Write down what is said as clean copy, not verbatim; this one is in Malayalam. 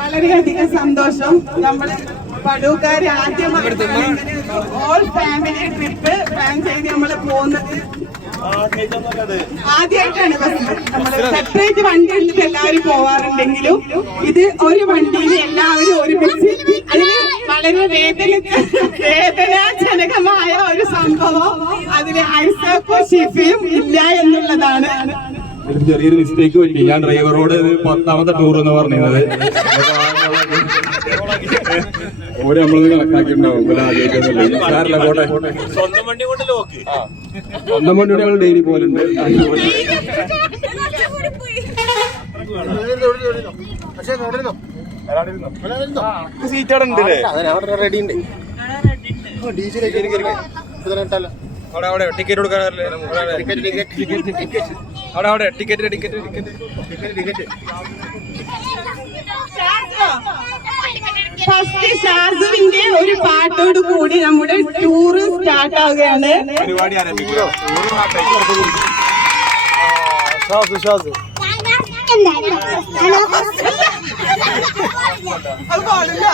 വളരെയധികം സന്തോഷം. നമ്മള് പടൂക്കാർ ആദ്യമായിട്ട് ഓൾ ഫാമിലി ട്രിപ്പ് പ്ലാൻ ചെയ്ത് നമ്മള് പോകുന്നത് ആദ്യമായിട്ടാണ്. നമ്മള് സെപ്പറേറ്റ് വണ്ടി എടുത്തിട്ട് എല്ലാവരും പോവാറുണ്ടെങ്കിലും ഇത് ഒരു വണ്ടിയിൽ എല്ലാവരും ഒരുമിച്ച്, അതിന് വളരെ വേദനാജനകമായ ഒരു സംഭവം. അതിന് ഐസാക്കും ഷിഫയും ഇല്ല എന്നുള്ളതാണ്. ചെറിയൊരു മിസ്റ്റേക്ക് പറ്റി. ഞാൻ ഡ്രൈവറോട് 10ാമത്തെ ടൂർ എന്ന് പറഞ്ഞത് ഓര് നമ്മളത് കണക്കാക്കിണ്ടാവും. സ്വന്തം വണ്ടി ഞങ്ങൾ ഡെയിലി പോലുണ്ട്. സീറ്റ് അവിടെ ഉണ്ട്, റെഡി ഉണ്ട്. അവിടെ ടിക്കറ്റ് കൊടുക്കാനല്ലേ? അവിടെ ടിക്കറ്റ് ഫസ്റ്റ് ഷാസുവിന്റെ ഒരു പാട്ടോട് കൂടി നമ്മുടെ ടൂറ് സ്റ്റാർട്ട് ആവുകയാണ്. പരിപാടി ആരംഭിക്കോ? അത് പാടില്ല.